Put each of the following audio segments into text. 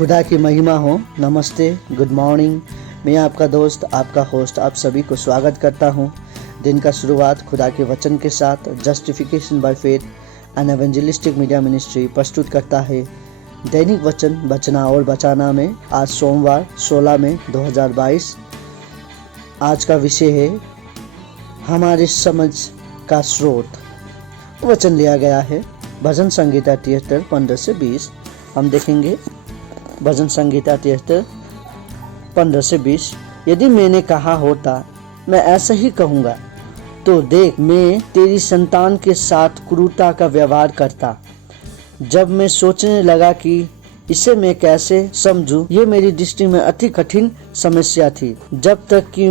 खुदा की महिमा हो। नमस्ते, गुड मॉर्निंग। मैं आपका दोस्त, आपका होस्ट आप सभी को स्वागत करता हूँ। दिन का शुरुआत खुदा के वचन के साथ justification by faith and evangelistic media ministry प्रस्तुत करता है। दैनिक वचन बचना और बचाना में आज सोमवार 16 मई 2022। आज का विषय है हमारे समझ का स्रोत। वचन लिया गया है भजन संगीता 73 15 से 20। हम देखेंगे भजन संगीता 73 15 से 20। यदि मैंने कहा होता मैं ऐसा ही कहूँगा, तो देख मैं तेरी संतान के साथ क्रूरता का व्यवहार करता। जब मैं सोचने लगा कि इसे मैं कैसे समझूं, ये मेरी दृष्टि में अति कठिन समस्या थी। जब तक कि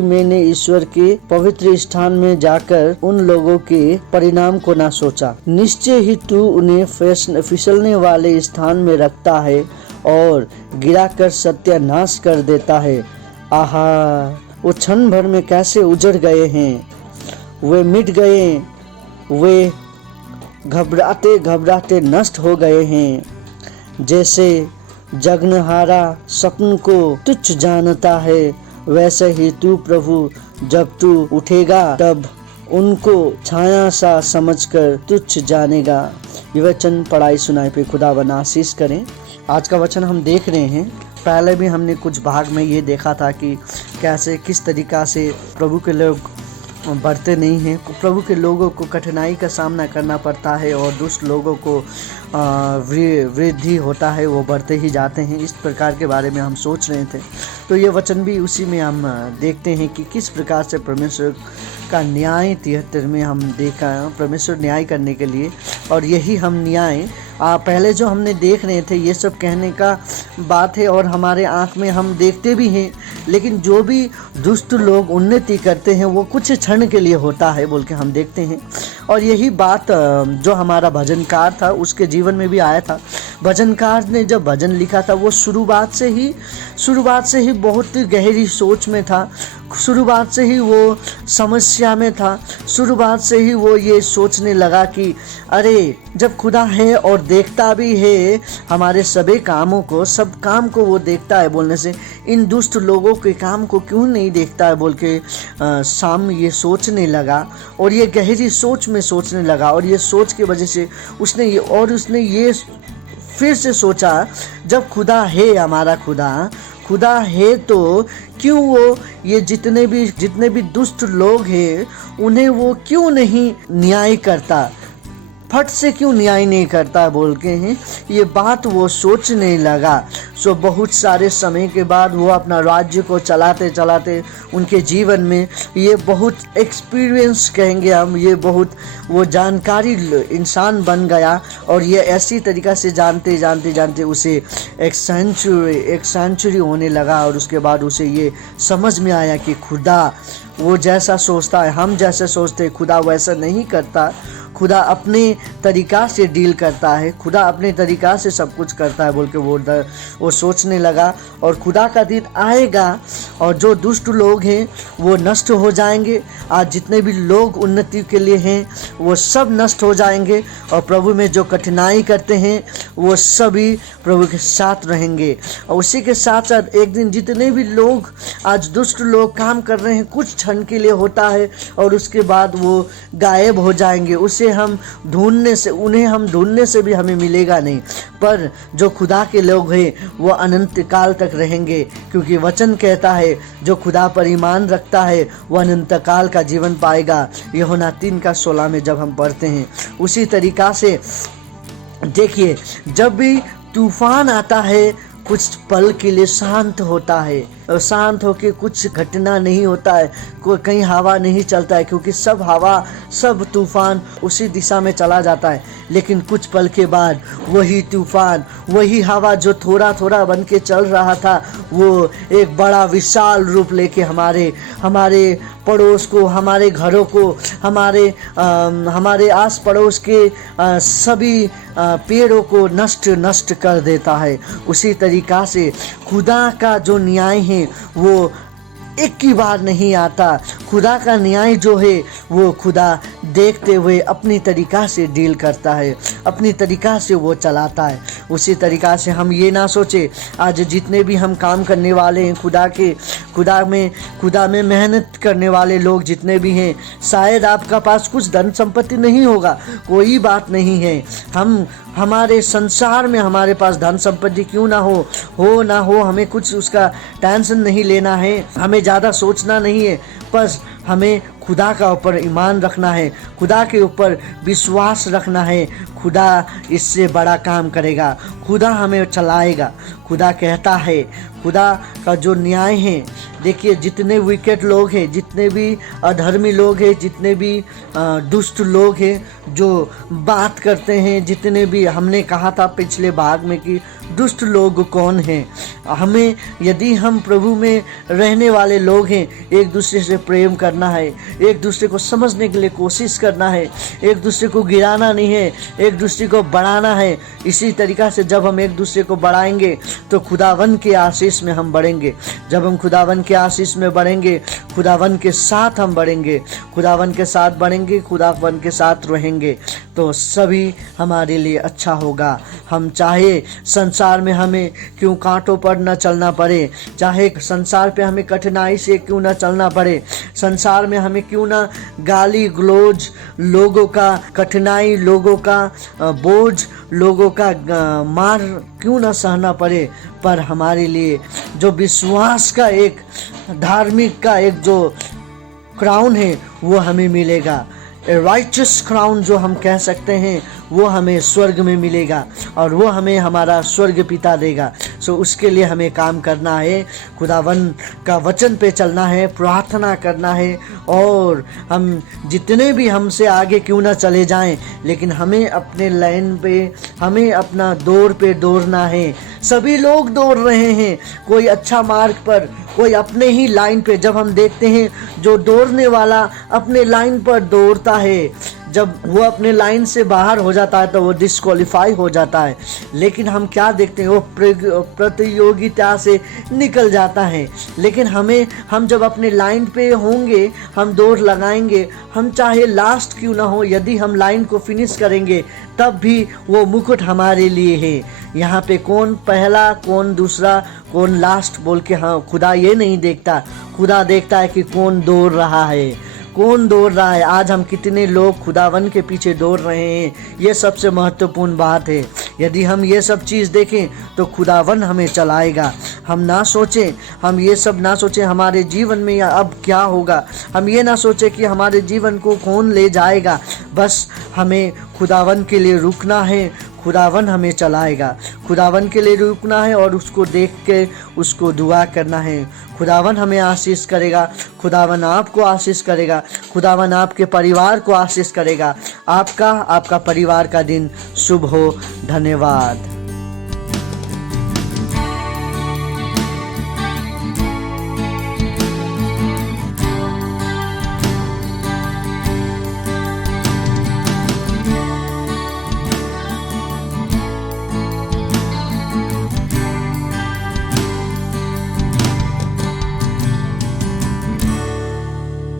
मैंने ईश्वर के पवित्र स्थान में जाकर उन लोगों के परिणाम को ना सोचा। निश्चय ही तू उन्हें फिसलने वाले स्थान में रखता है और गिराकर सत्यानाश कर देता है। आहा, वो क्षण भर में कैसे उजड़ गए हैं, वे मिट गए, वे घबराते घबराते नष्ट हो गए हैं। जैसे जगनहारा सपन को तुच्छ जानता है, वैसे ही तू प्रभु जब तू उठेगा तब उनको छाया सा समझकर तुच्छ जानेगा। ये वचन पढ़ाई सुनाई पे खुदा बना आशीष करें। आज का वचन हम देख रहे हैं। पहले भी हमने कुछ भाग में ये देखा था कि कैसे किस तरीका से प्रभु के लोग बढ़ते नहीं हैं, प्रभु के लोगों को कठिनाई का सामना करना पड़ता है और दुष्ट लोगों को वृद्धि होता है, वो बढ़ते ही जाते हैं। इस प्रकार के बारे में हम सोच रहे थे। तो ये वचन भी उसी में हम देखते हैं कि किस प्रकार से परमेश्वर का न्याय 73 में हम देखा, परमेश्वर न्याय करने के लिए। और यही हम न्याय पहले जो हमने देख रहे थे, ये सब कहने का बात है और हमारे आँख में हम देखते भी हैं। लेकिन जो भी दुष्ट लोग उन्नति करते हैं वो कुछ क्षण के लिए होता है बोल के हम देखते हैं। और यही बात जो हमारा भजनकार था उसके जीवन में भी आया था। भजनकार ने जब भजन लिखा था वो शुरुआत से ही बहुत गहरी सोच में था। शुरुआत से ही वो समस्या में था। शुरुआत से ही वो ये सोचने लगा कि अरे, जब खुदा है और देखता भी है हमारे सभी कामों को, सब काम को वो देखता है, बोलने से इन दुष्ट लोगों के काम को क्यों नहीं देखता है बोल के शाम ये सोचने लगा। और ये गहरी सोच में सोचने लगा और ये सोच की वजह से उसने ये फिर से सोचा, जब खुदा है, हमारा खुदा है तो क्यों वो ये जितने भी दुष्ट लोग हैं उन्हें वो क्यों नहीं न्याय करता, फट से क्यों न्याय नहीं करता बोल के हैं ये बात वो सोचने लगा। सो बहुत सारे समय के बाद वो अपना राज्य को चलाते चलाते उनके जीवन में ये बहुत एक्सपीरियंस कहेंगे हम, ये बहुत वो जानकारी इंसान बन गया। और ये ऐसी तरीक़ा से जानते उसे एक सेंचुरी होने लगा। और उसके बाद उसे ये समझ में आया कि खुदा वो जैसा सोचता है, हम जैसे सोचते हैं, खुदा वैसा नहीं करता। खुदा अपने तरीक़ा से डील करता है, खुदा अपने तरीक़ा से सब कुछ करता है बोल के वो सोचने लगा। और खुदा का दिन आएगा और जो दुष्ट लोग हैं वो नष्ट हो जाएंगे। आज जितने भी लोग उन्नति के लिए हैं वो सब नष्ट हो जाएंगे और प्रभु में जो कठिनाई करते हैं वो सभी प्रभु के साथ रहेंगे। और उसी के साथ साथ एक दिन जितने भी लोग आज दुष्ट लोग काम कर रहे हैं, कुछ क्षण के लिए होता है और उसके बाद वो गायब हो जाएंगे। उन्हें हम ढूंढने से भी हमें मिलेगा नहीं। पर जो खुदा के लोग हैं वो अनंत काल तक रहेंगे, क्योंकि वचन कहता है जो खुदा पर ईमान रखता है वो अनंत काल का जीवन पाएगा। यूहन्ना 3:16 में जब हम पढ़ते हैं, उसी तरीक़ा से देखिए, जब भी तूफान आता है कुछ पल के लिए शांत होता है और शांत होके कुछ घटना नहीं होता है, कोई कहीं हवा नहीं चलता है, क्योंकि सब हवा सब तूफान उसी दिशा में चला जाता है। लेकिन कुछ पल के बाद वही तूफान, वही हवा जो थोड़ा थोड़ा बन के चल रहा था वो एक बड़ा विशाल रूप लेके हमारे पड़ोस को, हमारे घरों को, हमारे आस पड़ोस के सभी पेड़ों को नष्ट कर देता है। उसी तरीक़ा से खुदा का जो न्याय है वो एक ही बार नहीं आता। खुदा का न्याय जो है वो खुदा देखते हुए अपनी तरीका से डील करता है, अपनी तरीका से वो चलाता है। उसी तरीका से हम ये ना सोचे आज जितने भी हम काम करने वाले हैं खुदा में मेहनत करने वाले लोग जितने भी हैं, शायद आपका पास कुछ धन संपत्ति नहीं होगा, कोई बात नहीं है। हमारे संसार में हमारे पास धन संपत्ति क्यों ना हो, हमें कुछ उसका टेंशन नहीं लेना है, हमें ज़्यादा सोचना नहीं है। बस हमें खुदा का ऊपर ईमान रखना है, खुदा के ऊपर विश्वास रखना है। खुदा इससे बड़ा काम करेगा, खुदा हमें चलाएगा। खुदा कहता है, खुदा का जो न्याय है, देखिए जितने विकेट लोग हैं, जितने भी अधर्मी लोग हैं, जितने भी दुष्ट लोग हैं जो बात करते हैं, जितने भी हमने कहा था पिछले भाग में कि दुष्ट लोग कौन हैं। हमें यदि हम प्रभु में रहने वाले लोग हैं, एक दूसरे से प्रेम करना है, एक दूसरे को समझने के लिए कोशिश करना है, एक दूसरे को गिराना नहीं है, एक दूसरे को बढ़ाना है। इसी तरीक़ा से जब हम एक दूसरे को बढ़ाएंगे तो खुदावन के आशीष में हम बढ़ेंगे। जब हम खुदावन के आशीष में बढ़ेंगे, खुदावन के साथ हम बढ़ेंगे, खुदावन के साथ बढ़ेंगे, खुदावन के साथ रहेंगे तो सभी हमारे लिए अच्छा होगा। हम चाहे संसार में हमें क्यों कांटों पर न चलना पड़े, चाहे संसार पे हमें कठिनाई से क्यों न चलना पड़े, संसार में हमें क्यों न गाली गलौज, लोगों का कठिनाई, लोगों का बोझ, लोगों का मार क्यों न सहना पड़े, पर हमारे लिए जो विश्वास का एक धार्मिक का एक जो क्राउन है वो हमें मिलेगा। राइचस क्राउन जो हम कह सकते हैं वो हमें स्वर्ग में मिलेगा और वो हमें हमारा स्वर्ग पिता देगा। सो उसके लिए हमें काम करना है, खुदावन का वचन पे चलना है, प्रार्थना करना है। और हम जितने भी हमसे आगे क्यों ना चले जाएं, लेकिन हमें अपने लाइन पे, हमें अपना दौड़ पे दौड़ना है। सभी लोग दौड़ रहे हैं, कोई अच्छा मार्ग पर, कोई अपने ही लाइन पे। जब हम देखते हैं जो दौड़ने वाला अपने लाइन पर दौड़ता है, जब वो अपने लाइन से बाहर हो जाता है तो वो डिस्क्वालीफाई हो जाता है। लेकिन हम क्या देखते हैं, वो प्रतियोगिता से निकल जाता है। लेकिन हम जब अपने लाइन पे होंगे, हम दौड़ लगाएंगे, हम चाहे लास्ट क्यों ना हो, यदि हम लाइन को फिनिश करेंगे तब भी वो मुकुट हमारे लिए है। यहाँ पे कौन पहला, कौन दूसरा, कौन लास्ट बोल के हाँ खुदा ये नहीं देखता। खुदा देखता है कि कौन दौड़ रहा है, कौन दौड़ रहा है। आज हम कितने लोग खुदावन के पीछे दौड़ रहे हैं, ये सबसे महत्वपूर्ण बात है। यदि हम ये सब चीज़ देखें तो खुदावन हमें चलाएगा। हम ये सब ना सोचें हमारे जीवन में या अब क्या होगा, हम ये ना सोचें कि हमारे जीवन को कौन ले जाएगा। बस हमें खुदावन के लिए रुकना है, खुदावन हमें चलाएगा। खुदावन के लिए रुकना है और उसको देख के उसको दुआ करना है। खुदावन हमें आशीष करेगा, खुदावन आपको आशीष करेगा, खुदावन आपके परिवार को आशीष करेगा। आपका परिवार का दिन शुभ हो। धन्यवाद।